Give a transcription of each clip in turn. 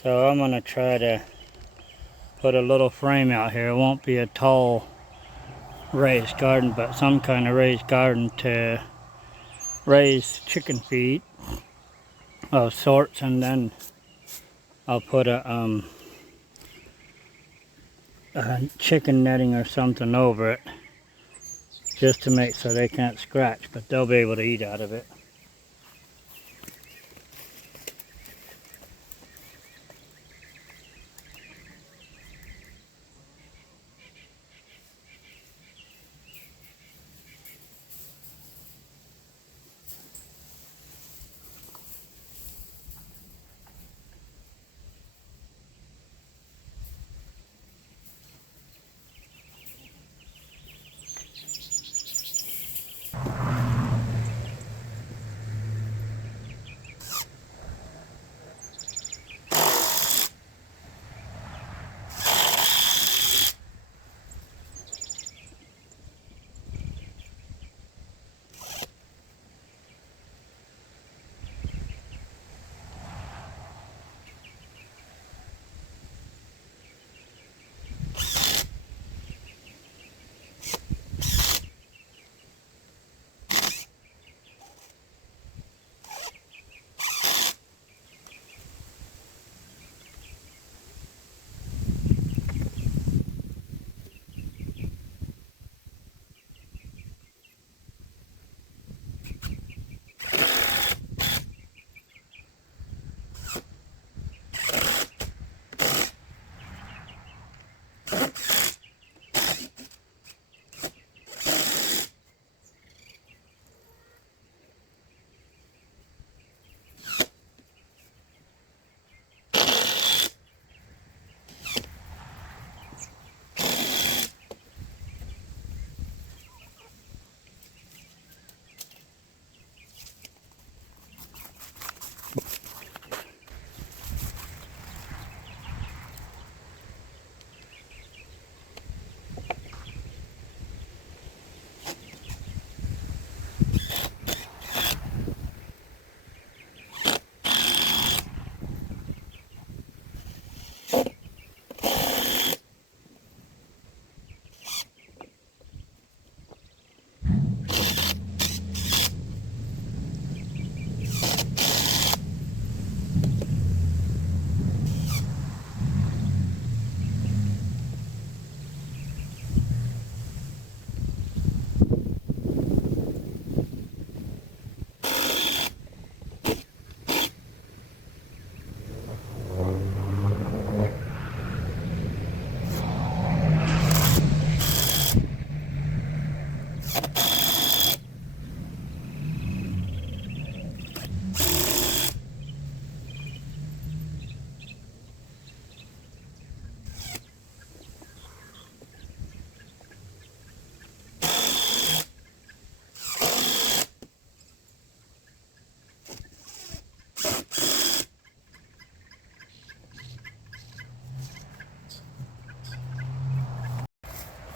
So I'm gonna try to put a little frame out here. It won't be a tall raised garden, but some kind of raised garden to raise chicken feed of sorts, and then I'll put a chicken netting or something over it just to make so they can't scratch, but they'll be able to eat out of it.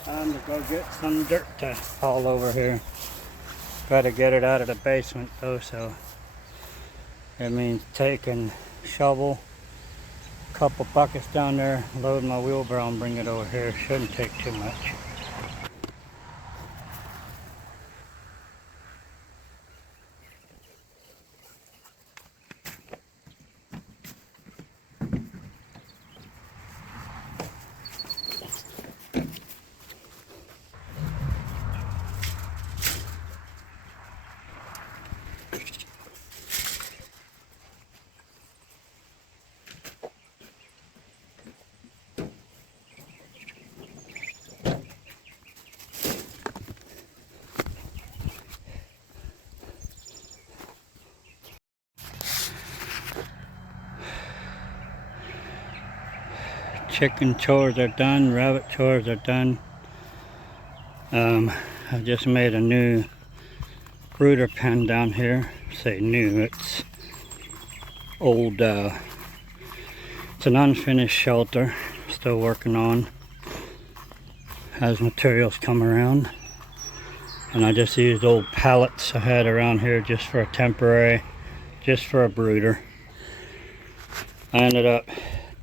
Time to go get some dirt to haul over here. Got to get it out of the basement though, so it means taking shovel, a couple buckets down there, load my wheelbarrow and bring it over here. Shouldn't take too much. Chicken chores are done, rabbit chores are done. I just made a new brooder pen down here. Say new, it's old. It's an unfinished shelter, still working on as materials come around. And I just used old pallets I had around here just for a temporary, just for a brooder. I ended up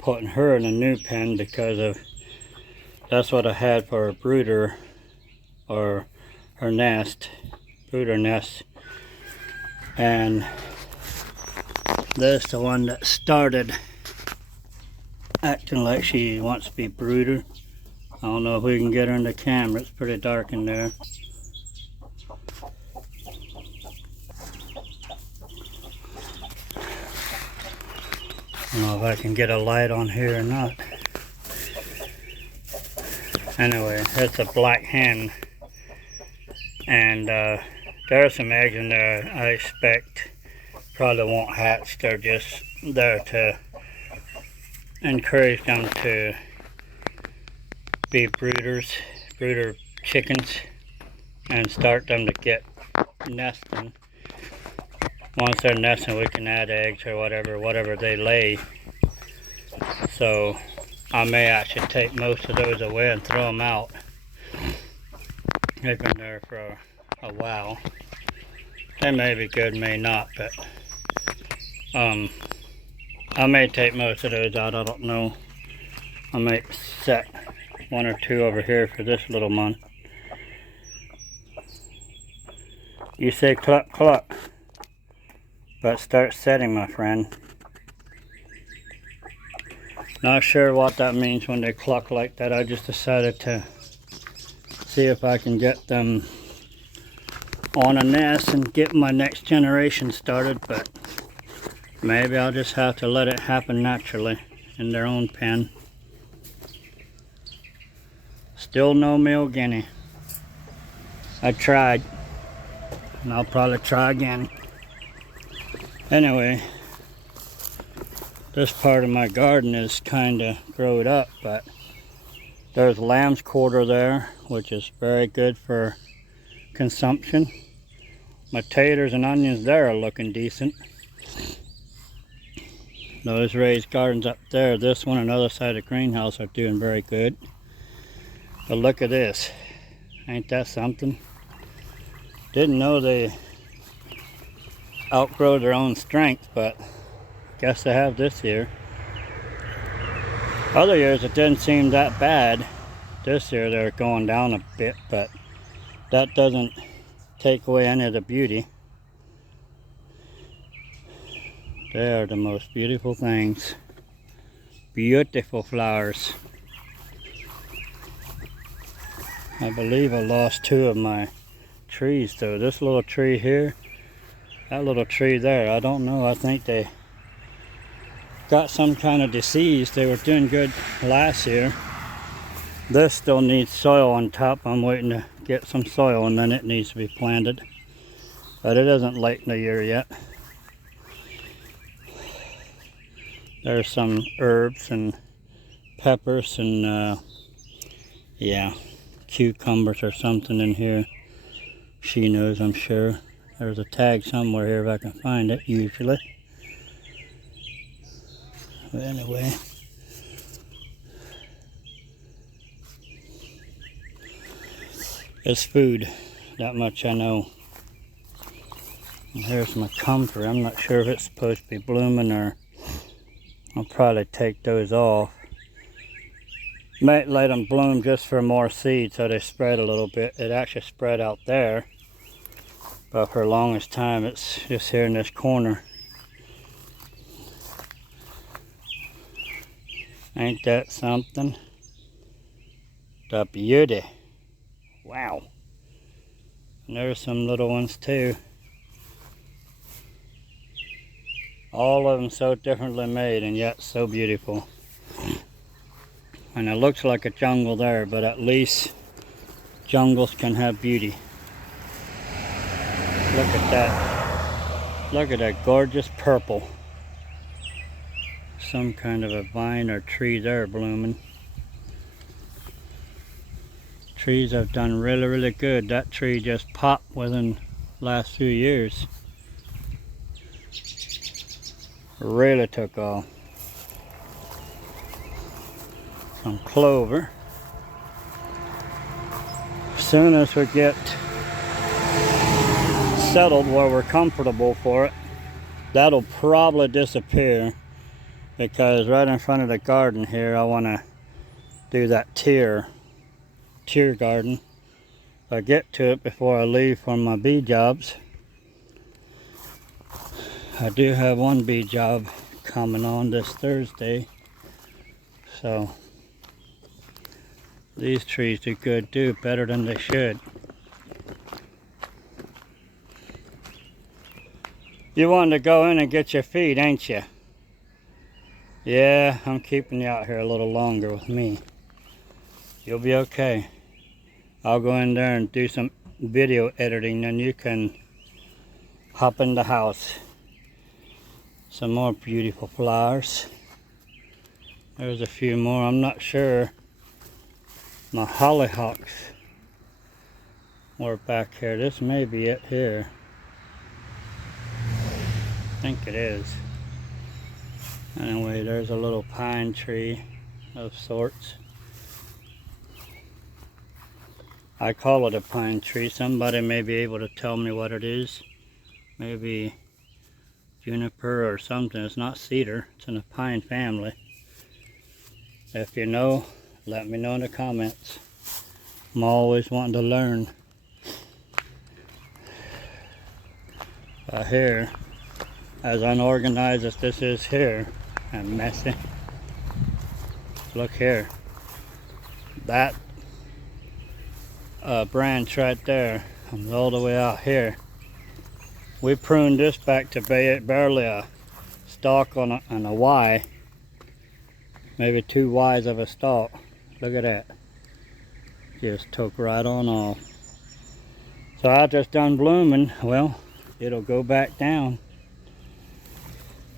putting her in a new pen because of that's what I had for a brooder, or her nest, brooder nest. And there's the one that started acting like she wants to be brooder. I don't know if we can get her in the camera. It's pretty dark in there. I don't know if I can get a light on here or not. Anyway, it's a black hen. And there are some eggs in there I expect probably won't hatch. They're just there to encourage them to be brooder chickens, and start them to get nesting. Once they're nesting, we can add eggs or whatever they lay. So I may actually take most of those away and throw them out. They've been there for a while. They may be good, may not, but I may take most of those out. I don't know. I might set one or two over here for this little one. You say cluck cluck, but start setting, my friend. Not sure what that means when they cluck like that. I just decided to see if I can get them on a nest and get my next generation started, but maybe I'll just have to let it happen naturally in their own pen. Still no male Guinea. I tried, and I'll probably try again. Anyway, this part of my garden is kind of growed up, but there's lamb's quarter there, which is very good for consumption. My taters and onions there are looking decent. Those raised gardens up there, this one and the other side of the greenhouse, are doing very good. But look at this. Ain't that something? Didn't know they outgrow their own strength, but guess they have this year. Other years it didn't seem that bad. This year they're going down a bit, but that doesn't take away any of the beauty. They are the most beautiful things. Beautiful flowers. I believe I lost two of my trees though. This little tree here, that little tree there, I don't know. I think they got some kind of disease. They were doing good last year. This still needs soil on top. I'm waiting to get some soil and then it needs to be planted. But it isn't late in the year yet. There's some herbs and peppers and yeah, cucumbers or something in here. She knows, I'm sure. There's a tag somewhere here if I can find it, usually. But anyway, it's food, that much I know. And here's my comfrey. I'm not sure if it's supposed to be blooming, or I'll probably take those off. Might let them bloom just for more seed so they spread a little bit. It actually spread out there, but for the longest time it's just here in this corner. Ain't that something? The beauty. Wow. And there's some little ones too. All of them so differently made and yet so beautiful. And it looks like a jungle there, but at least jungles can have beauty. Look at that. Look at that gorgeous purple. Some kind of a vine or tree there blooming. Trees have done really, really good. That tree just popped within the last few years. Really took off. Some clover. As soon as we get settled where we're comfortable for it, that'll probably disappear. because right in front of the garden here I want to do that tier garden. If I get to it before I leave for my bee jobs. I do have one bee job coming on this Thursday, so these trees do good, do better than they should. You wanted to go in and get your feed, ain't you? Yeah, I'm keeping you out here a little longer with me. You'll be okay. I'll go in there and do some video editing, and you can hop in the house. Some more beautiful flowers. There's a few more. I'm not sure. My hollyhocks were back here. This may be it here. I think it is. Anyway, there's a little pine tree of sorts. I call it a pine tree. Somebody may be able to tell me what it is. Maybe juniper or something. It's not cedar. It's in the pine family. If you know, let me know in the comments. I'm always wanting to learn. Here, as unorganized as this is here, and messy. Look here. That branch right there comes all the way out here. We pruned this back to barely a stalk on a Y. Maybe 2 Ys of a stalk. Look at that. Just took right on off. So I just done blooming. Well, it'll go back down.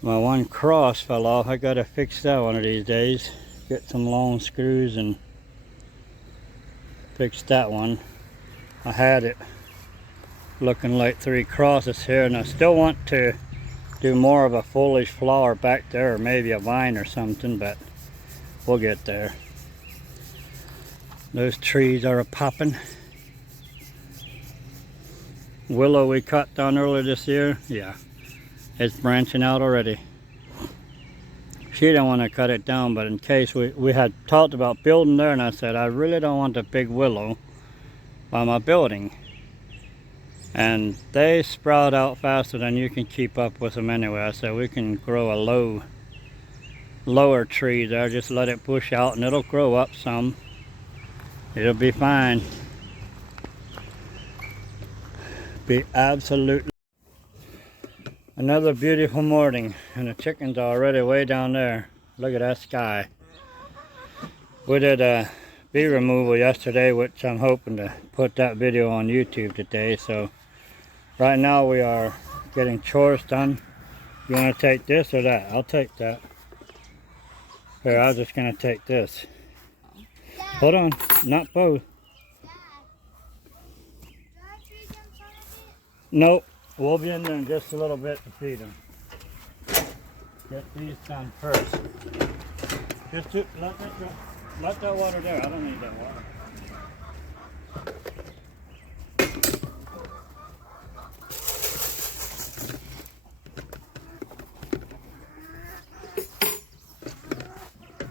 My one cross fell off. I gotta fix that one of these days. Get some long screws and fix that one. I had it looking like 3 crosses here, and I still want to do more of a foliage flower back there, or maybe a vine or something, but we'll get there. Those trees are popping. Willow we cut down earlier this year, yeah, it's branching out already. She didn't want to cut it down, but in case we had talked about building there, and I said I really don't want a big willow by my building. And they sprout out faster than you can keep up with them anyway. I said we can grow a lower tree there, just let it push out and it'll grow up some. It'll be fine. Be absolutely. Another beautiful morning, and the chickens are already way down there. Look at that sky. We did a bee removal yesterday, which I'm hoping to put that video on YouTube today. So right now we are getting chores done. You want to take this or that? I'll take that. Here, I'm just going to take this. Dad. Hold on, not both. Dad. Nope, we'll be in there in just a little bit to feed them. Get these done first. Just let that water there. I don't need that water.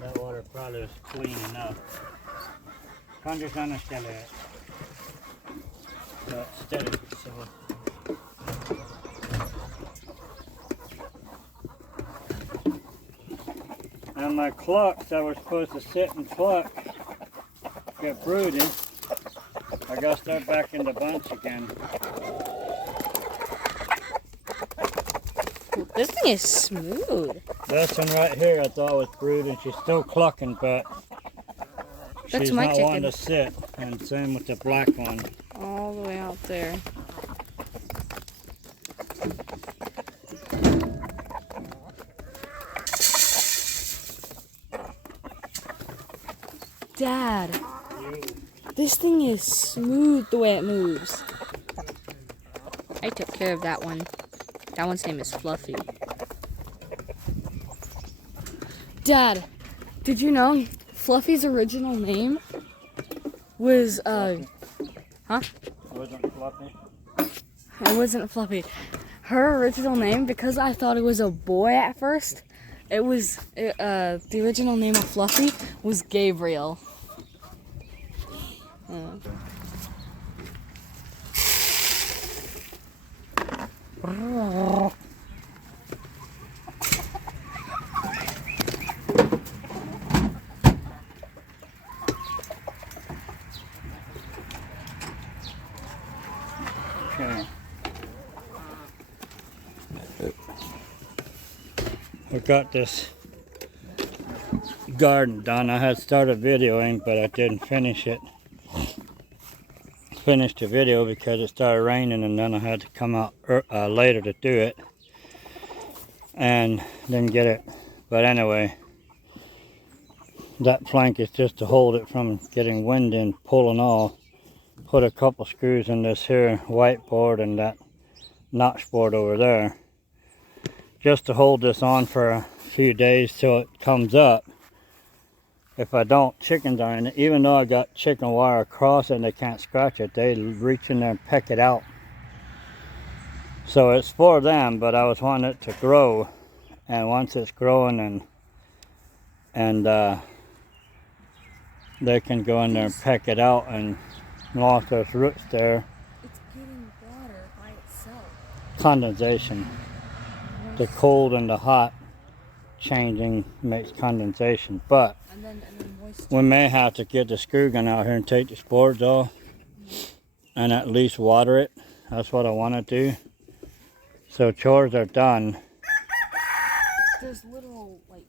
That water probably is clean enough. Kan du sana ställa steady so. And my clucks that were supposed to sit and cluck get brooding. I guess they're back in the bunch again. This thing is smooth. This one right here I thought was brooding. She's still clucking, but she's not wanting to sit. And same with the black one. All the way out there. Dad, this thing is smooth the way it moves. I took care of that one. That one's name is Fluffy. Dad, did you know Fluffy's original name was, Huh? It wasn't Fluffy? It wasn't Fluffy. Her original name, because I thought it was a boy at first, It was, the original name of Fluffy was Gabriel. Okay. We got this garden done. I had started videoing, but I didn't finish it. Finished the video because it started raining, and then I had to come out later to do it, and didn't get it. But anyway, that plank is just to hold it from getting wind and pulling off. Put a couple screws in this here white board and that notch board over there, just to hold this on for a few days till it comes up. If I don't, chickens are in it. Even though I got chicken wire across it and they can't scratch it, they reach in there and peck it out. So it's for them, but I was wanting it to grow. And once it's growing and they can go in there and peck it out, and lost those roots there. It's getting water by itself. Condensation. The cold and the hot changing makes condensation, but And then moisture. we may have to get the screw gun out here and take the boards off and at least water it. That's what I want to do. So chores are done. There's little, like,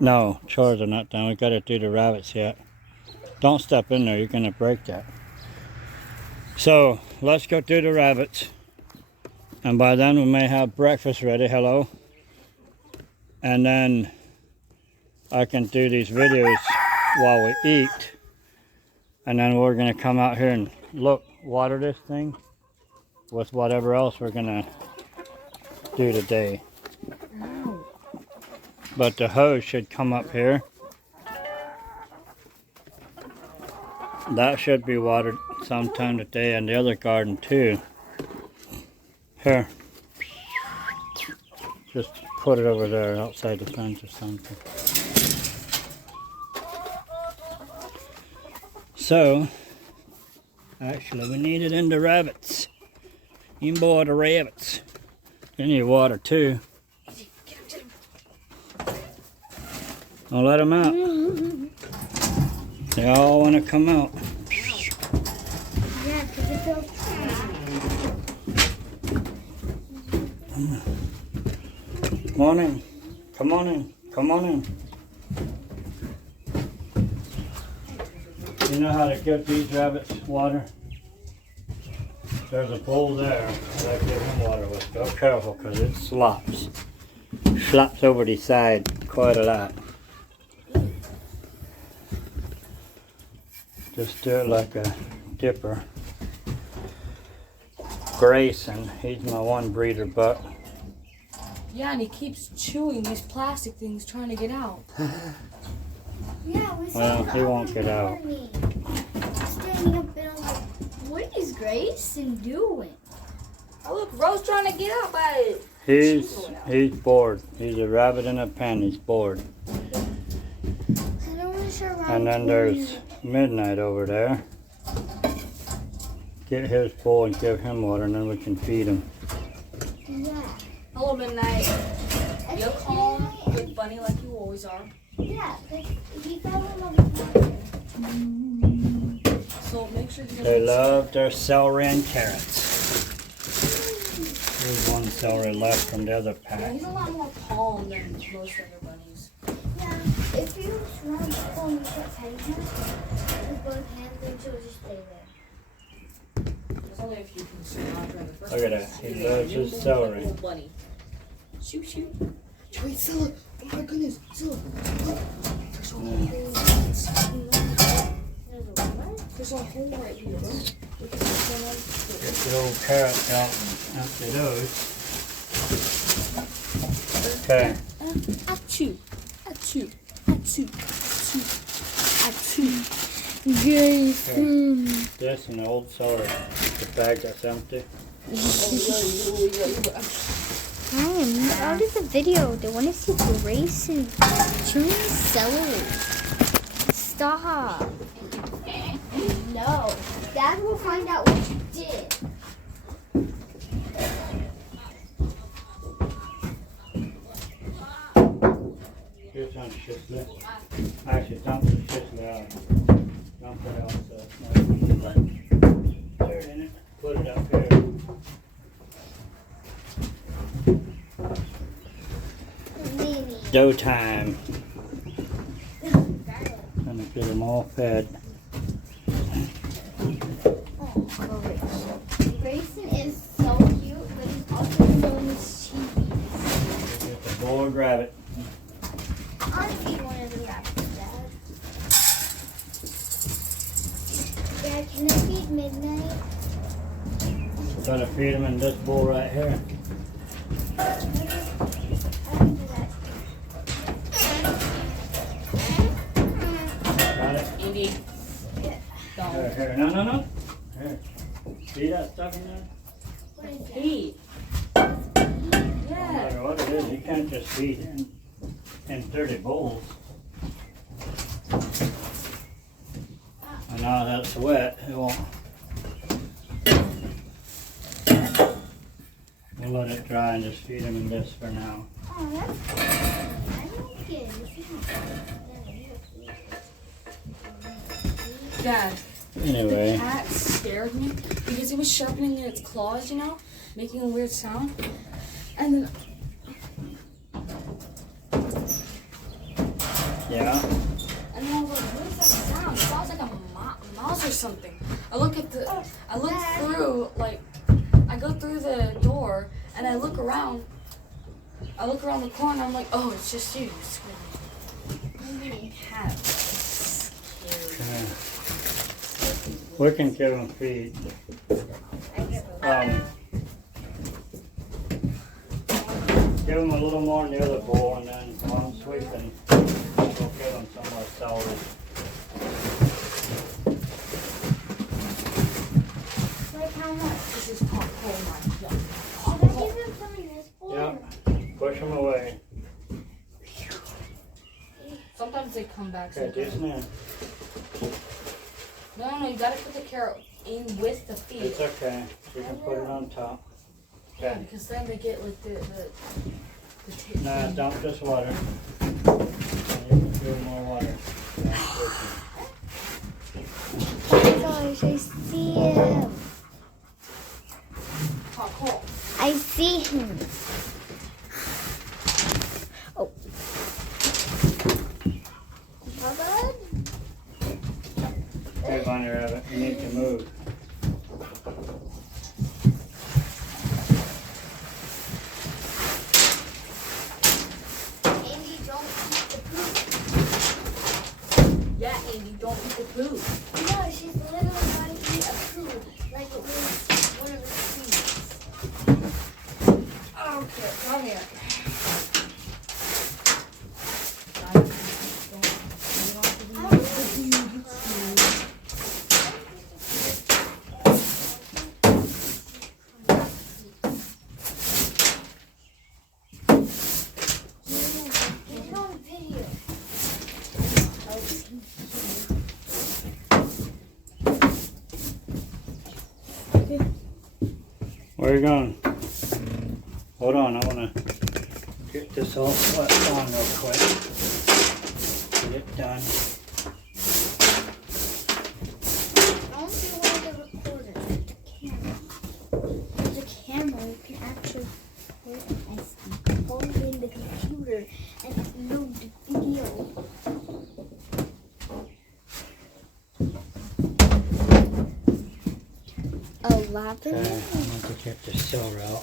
No, chores are not done. We got to do the rabbits yet. Don't step in there, you're going to break that. So let's go do the rabbits. And by then we may have breakfast ready. Hello. And then I can do these videos while we eat. And then we're going to come out here and water this thing with whatever else we're going to do today. But the hose should come up here. That should be watered sometime today, and the other garden too. Here. Just put it over there outside the fence or something. So, actually we need it in the rabbits. You can boil the rabbits. They need water too. I'll let them out. They all want to come out. Yeah, because it feels Come on in. Come on in. Come on in. You know how to give these rabbits water? There's a bowl there that I give them water with. Be careful because it slops. Slops over the side quite a lot. Just do it like a dipper. Grayson, he's my one breeder buck. Yeah, and he keeps chewing these plastic things trying to get out. Yeah, Well, he won't get out. Standing up and I'm like, what is Grayson doing? Oh, look, Rose trying to get out by it. He's bored. He's a rabbit in a pen. He's bored. I don't want to show And then there's Midnight over there. Get his bowl and give him water, and then we can feed him. Yeah. Hello, Midnight. You're calm, good bunny like you always are. Yeah, but he fell in love with water. So make sure you They love their celery and carrots. There's one celery left from the other Yeah, pack. he's a lot more calm than most other bunnies. Yeah, if you surround the phone and start petting him with both hands, then she'll just stay there. There's only a few things surround her in the first Look at place. that. He loves his celery. Little bunny. Shoot, shoot. Wait, Zilla! Oh my goodness, Zilla! Look. There's a hole. There's a hole right here. Look at this one. Get the old carrots out and empty those. Okay. Achoo. Achoo. Achoo. Achoo. Achoo. Grayson. This and the old celery. The bag that's empty. Hi, out of the video. They want to see Grayson chewing celery. Stop. No. Dad will find out what you did. Here's some schistle. Actually, dump the schistle out. Dump it out so it's not dirt in it. Put it up here. Dough time. Gonna get them all fed. Grayson is so cute, but he's also known as cheesy. Get the boiled rabbit. I'll feed one of the rabbits, Dad. Dad, can I feed Midnight? Gotta feed them in this bowl right here. I can do that. Got it? Andy. Here, here. No, no, no. Here. See that stuff in there? What is that? Hey. No Yeah. matter what it is, you can't just feed in 30 bowls. And now that's wet, it won't. We'll let it dry and just feed them in this for now. Oh, that's good. I don't get it. Dad. Anyway, The cat scared me because it was sharpening its claws, you know, making a weird sound. And then yeah. And then I was like, what is that sound? It sounds like a mouse or something. I look through, like, I go through the door and I look around. I look around the corner. I'm like, oh, it's just you. Maybe cat. We can give them feed. Give them a little more in the other bowl, and then while I'm sweeping, we'll give them some more celery. Like how much? This is popcorn. Should I give him some in this bowl? Yeah. Push them away. Sometimes they come back. Okay, isn't it? No, you gotta put the carrot in with the feed. It's okay. You can put it on top. Yeah, Okay. because then they get like the Nah, dump this water. And you can do more water. Gosh, I see him. popcorn. I see him. Oh. Bubba? Hey, Bunny Rabbit, you need to move. Andy, don't eat the poop. Yeah, Andy, don't eat the food. No, she's literally going to eat a poop like it was one of the seeds. Okay, come here. Get on video. Where are you going? Hold on, I want to get this all put on real quick. Get it done. I want to do one of the recorders. The camera. There's a camera. You can actually put an SD card in the computer and load the video. Okay, I'm going to get the celery out.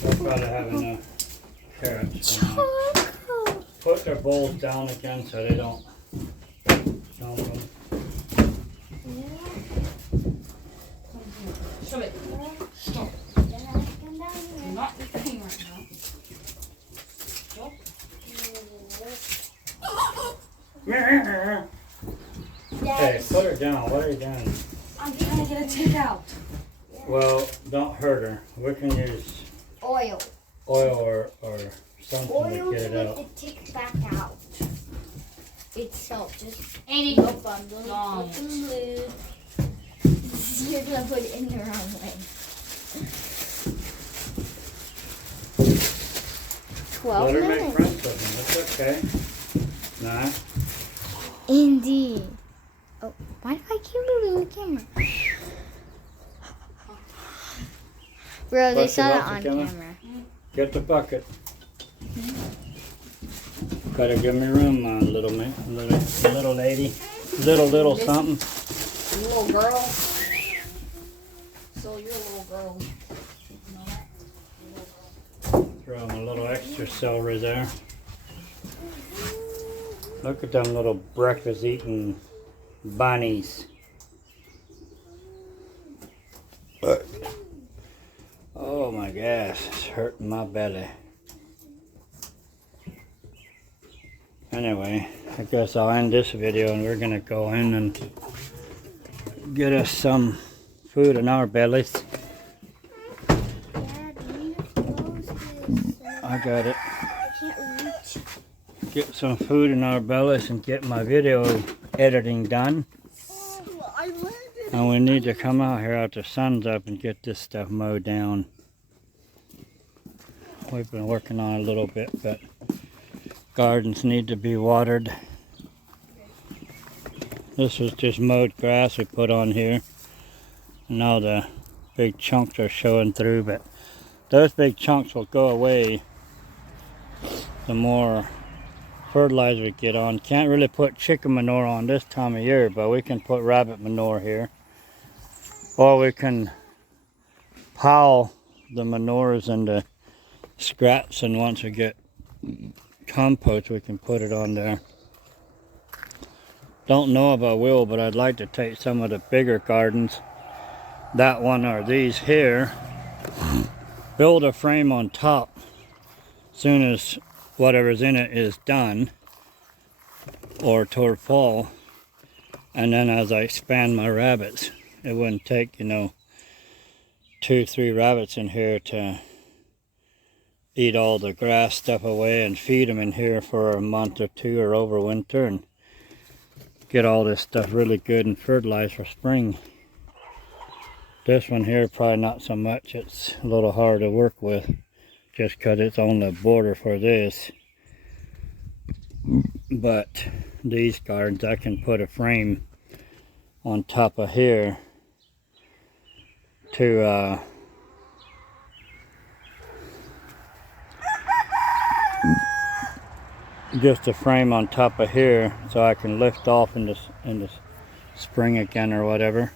They'll probably have enough carrots. Chocolate. Put their bowls down again so they don't dump them. Show it. Stop. Then I come down Do here. not eat the thing right now. Hey, put her down. What are you doing? I'm trying to get a takeout. Well, don't hurt her. We can use Oil. Oil or something Oil to get it out. to tick back out. Itself, just Any no bundle. No. You're gonna put it in the wrong way. 12 Let her make minutes. friends with him. That's okay. Nah. Indeed. Oh, why do I keep moving the camera? Bro, they Bucket saw that off the on camera? camera. Get the bucket. Gotta give me room, little man, little lady, little something. little girl. So you're a little girl. Throw him a little extra celery there. Look at them little breakfast eating bunnies. Oh my gosh, it's hurting my belly. Anyway, I guess I'll end this video and we're gonna go in and get us some food in our bellies. Dad, we need to close this. I got it. I can't reach. Get some food in our bellies and get my video editing done. I landed. And we need to come out here after sun's up and get this stuff mowed down. We've been working on it a little bit, but gardens need to be watered. This is just mowed grass we put on here. Now the big chunks are showing through, but those big chunks will go away the more fertilizer we get on. Can't really put chicken manure on this time of year, but we can put rabbit manure here. Or we can pile the manures into scraps, and once we get compost we can put it on there. Don't know if I will, but I'd like to take some of the bigger gardens, that one or these here, build a frame on top as soon as whatever's in it is done, or toward fall, and then as I expand my rabbits, it wouldn't take, 2-3 rabbits in here to eat all the grass stuff away and feed them in here for a month or two or over winter, and get all this stuff really good and fertilized for spring. This one here probably not so much. It's a little hard to work with just because it's on the border for this. But these gardens I can put a frame on top of here to just a frame on top of here so I can lift off in the spring again or whatever.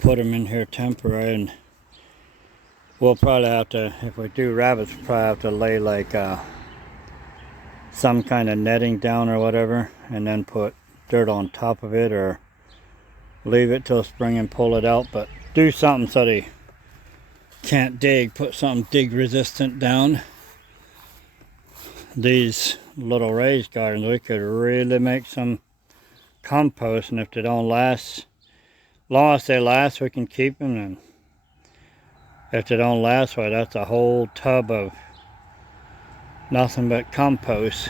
Put them in here temporary, and we'll probably have to, if we do rabbits, we'll probably have to lay like some kind of netting down or whatever, and then put dirt on top of it, or leave it till spring and pull it out, but do something so they can't dig. Put something dig resistant down. These little raised gardens, we could really make some compost, and if they don't last, as long as they last, we can keep them, and if they don't last, well, that's a whole tub of nothing but compost.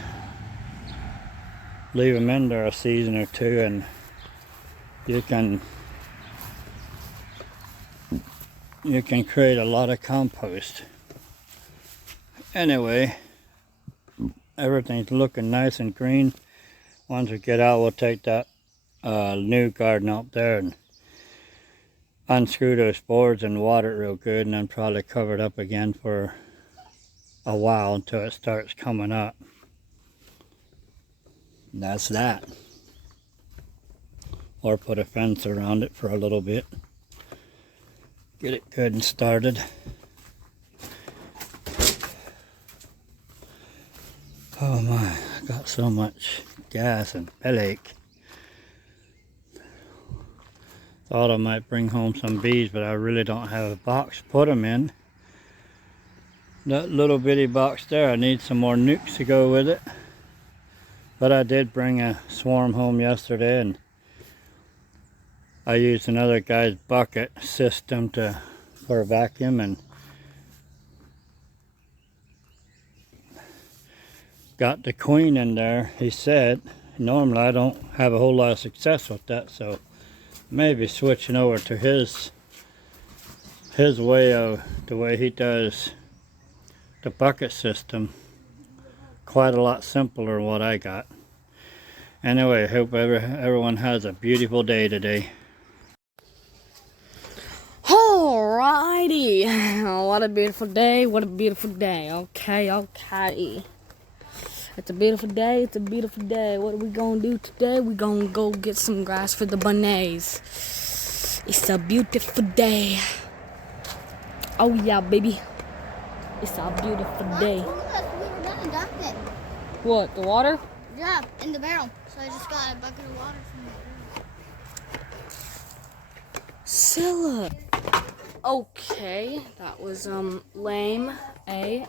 Leave them in there a season or two, and you can create a lot of compost. Anyway, everything's looking nice and green. Once we get out, we'll take that new garden out there and unscrew those boards and water it real good, and then probably cover it up again for a while until it starts coming up. And that's that. Or put a fence around it for a little bit. Get it good and started. Oh my, I got so much gas and bellyache. Thought I might bring home some bees, but I really don't have a box to put them in. That little bitty box there, I need some more nukes to go with it. But I did bring a swarm home yesterday, and I used another guy's bucket system for a vacuum, and got the queen in there. He said, normally I don't have a whole lot of success with that, so maybe switching over to his way of the way he does the bucket system, quite a lot simpler than what I got. Anyway, I hope everyone has a beautiful day today. Alrighty, what a beautiful day, what a beautiful day. Okay. It's a beautiful day, What are we gonna do today? We're gonna go get some grass for the bunnies. It's a beautiful day. Oh yeah, baby. It's a beautiful day. Mom told us we were gonna dump it. What, the water? Yeah, in the barrel. So I just got a bucket of water from the barrel. Scylla. Okay, that was lame. A.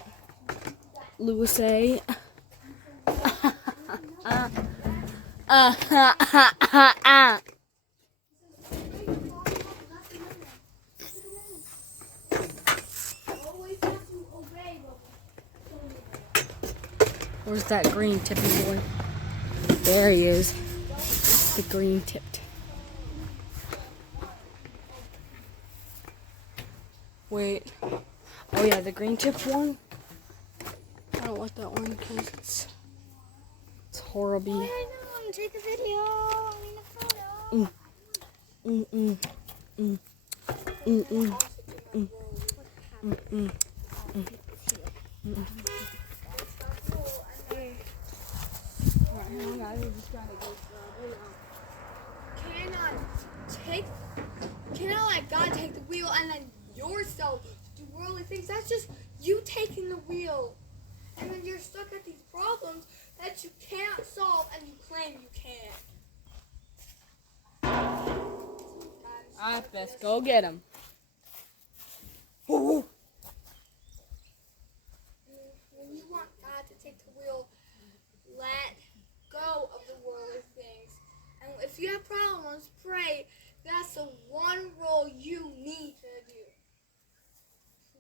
Lewis A. Where's that green tippy boy? There he is. The green tipped. Wait. Oh yeah, the green tipped one. I don't like that one because it's horrible. Oh, I know. Take a video. I mean a Cannot let God take the wheel and then yourself do worldly things. That's just you taking the wheel. And then you're stuck at these problems that you can't solve and you claim you can. Alright, best go get him. When you want God to take the wheel, let go of the worldly things. And if you have problems, pray. That's the one role you need to do.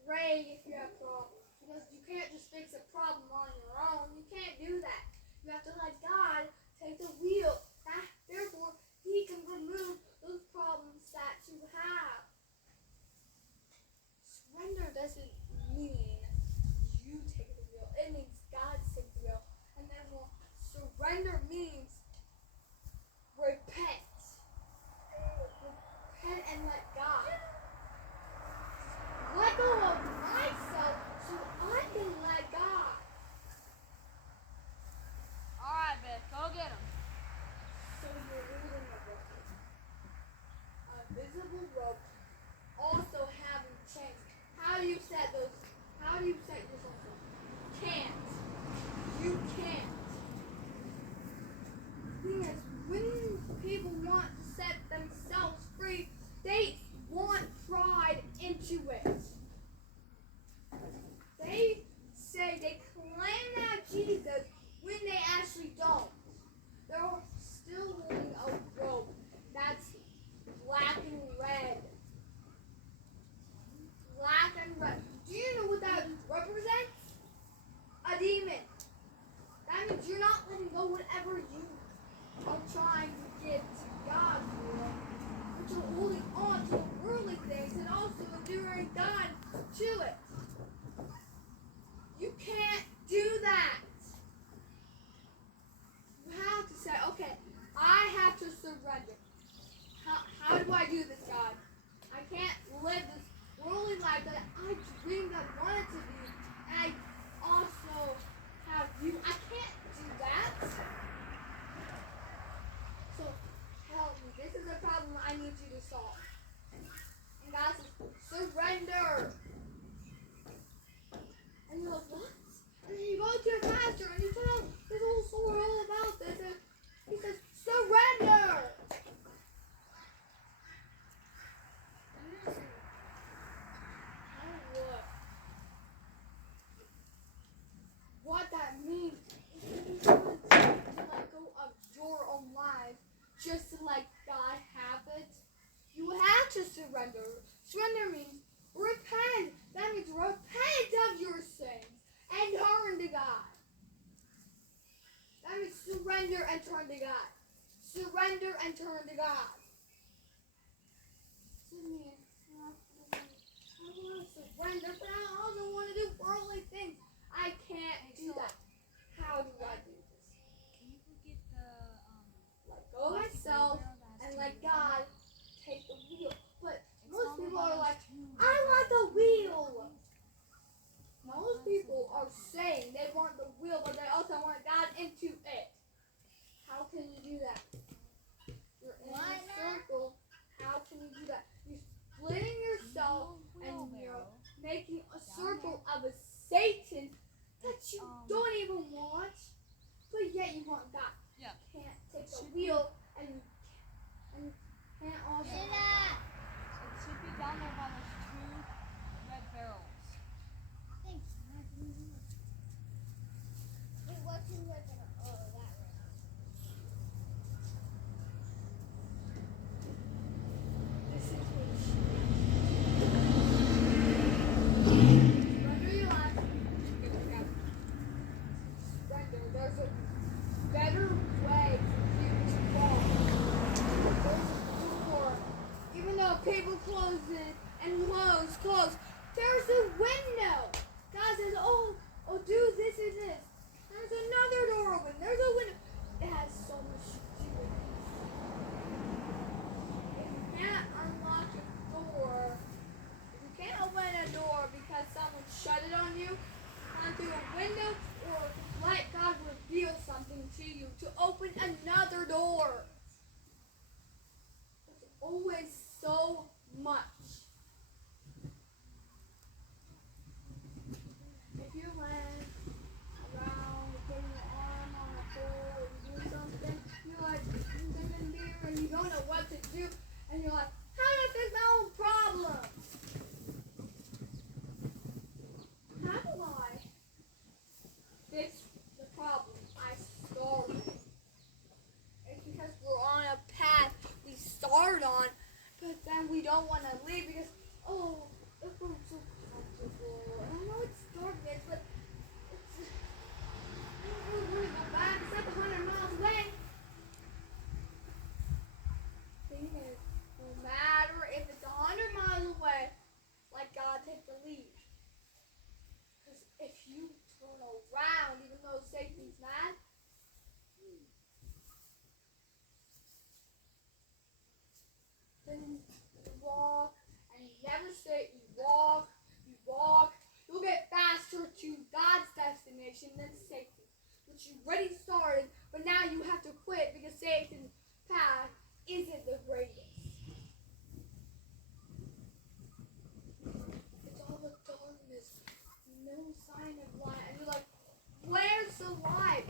Pray if you have problems. Because you can't just fix a problem on your own. You can't do that. You have to let God take the wheel. Therefore, He can remove those problems that you have. Surrender doesn't mean you take the wheel. It means God takes the wheel. And then surrender means repent. Repent and let God. Let go of myself so I can let God. Alright, Beth, go get him. So you're holding a rope. A visible rope also having chains. How do you set those? How do you set yourself up? Can't. You can't. The thing is, when people want to set themselves free, they want pride into it. They say they claim that Jesus when they actually don't. They're still holding a rope that's black and red. Black and red. Do you know what that represents? A demon. That means you're not letting go whatever you are trying to give to God for, but you're holding on to the worldly things and also enduring God to it. You can't do that. You have to say, okay, I have to surrender. How do I do this, God? I can't live this worldly life that I dreamed I wanted to be, and I also have you. I can't do that. So help me. This is a problem I need you to solve. And God says, surrender. And you're like, what? And then you go to your pastor and you tell him this whole story all about this, and he says, surrender. What that means is you want to let go of your own life just to let God have it. You have to surrender. Surrender means repent. That means repent of your sins and turn to God. surrender and turn to God. Surrender and turn to God. Simeon, I want to surrender, but I also want to do worldly things. I can't do that. How do I do this? Can you forget the Let go of myself and let God take the wheel. But most people are like, I want the wheel. Most people are saying they want the wheel, but they also want God into it. How can you do that? You're in a circle. How can you do that? You're splitting yourself and you're making a circle of a Satan that you don't even want, but yet you want God. Yeah. You can't take the wheel and you can't also. It should be down there by those two red barrels. Thanks. Wait, what's in red barrel? Oh, that red. This is what surrender your life. Get together. Surrender. There's a better way for you to fall. There's a door. Even though people close it and close, there's a window. God says, oh, do this and this. There's another door open. There's a window. It has so much to do with it. If you can't unlock a door, if you can't open a door because someone shut it on you, climb through a window, or let God reveal something to you to open another door. There's always so much. If you land around, you put your arm on a pole, or you do something, you're like, and you don't know what to do, and you're like, how do I fix my own problem? How do I fix the problem I started? It's because we're on a path we started on, but then we don't want to leave because, oh, it feels so comfortable. And I know it's darkness, but it's, I don't really want to go back. It's like 100 miles away. Thing is, no matter if it's 100 miles away, let God take the lead. Because if you turn around, even though Satan's mad, then you walk, and you never stay. You walk. You'll get faster to God's destination than Satan's, which you already started, but now you have to quit because Satan's path isn't the greatest. It's all the darkness, no sign of light, and you're like, where's the light?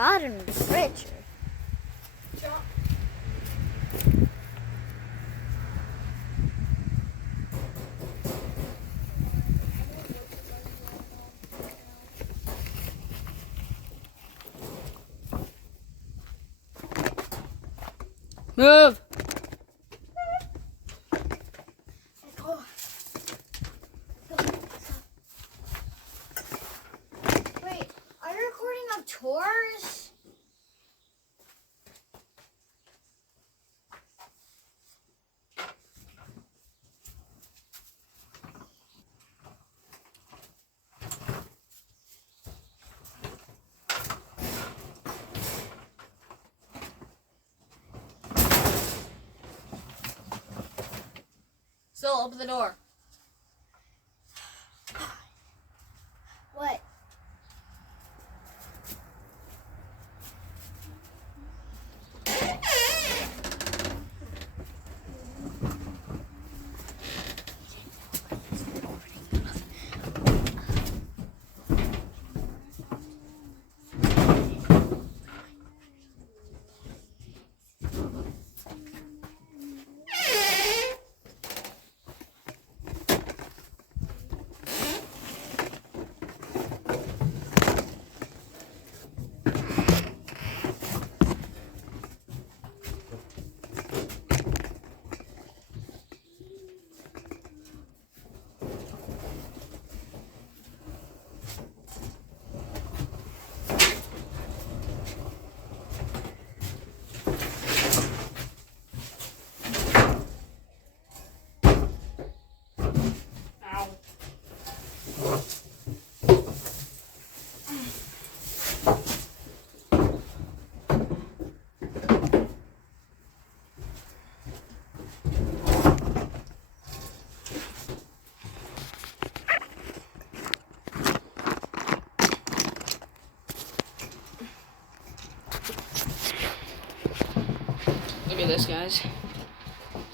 got in the fridge. Move! Wait, are you recording of chores? Still, open the door. What? Look at this, guys.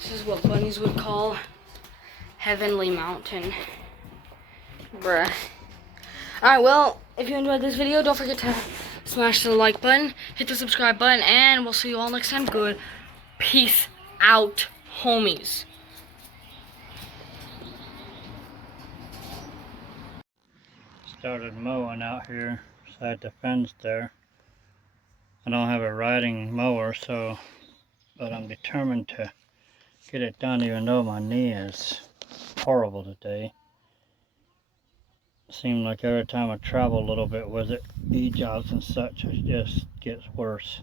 This is what bunnies would call Heavenly Mountain. Bruh. Alright, well, if you enjoyed this video, don't forget to smash the like button, hit the subscribe button, and we'll see you all next time. Good. Peace out, homies. Started mowing out here beside the fence there. I don't have a riding mower, but I'm determined to get it done even though my knee is horrible today. Seems like every time I travel a little bit with it, jobs and such, it just gets worse.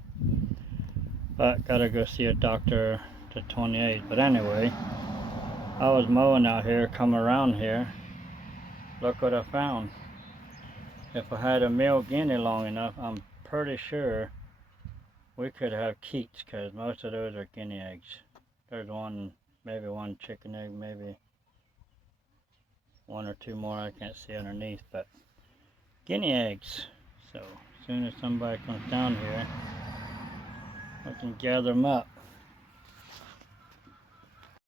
But gotta go see a doctor the 28th. But anyway, I was mowing out here, come around here. Look what I found. If I had a male guinea long enough, I'm pretty sure we could have keats, because most of those are guinea eggs. There's maybe one chicken egg, maybe one or two more I can't see underneath, but guinea eggs. So as soon as somebody comes down here, I can gather them up.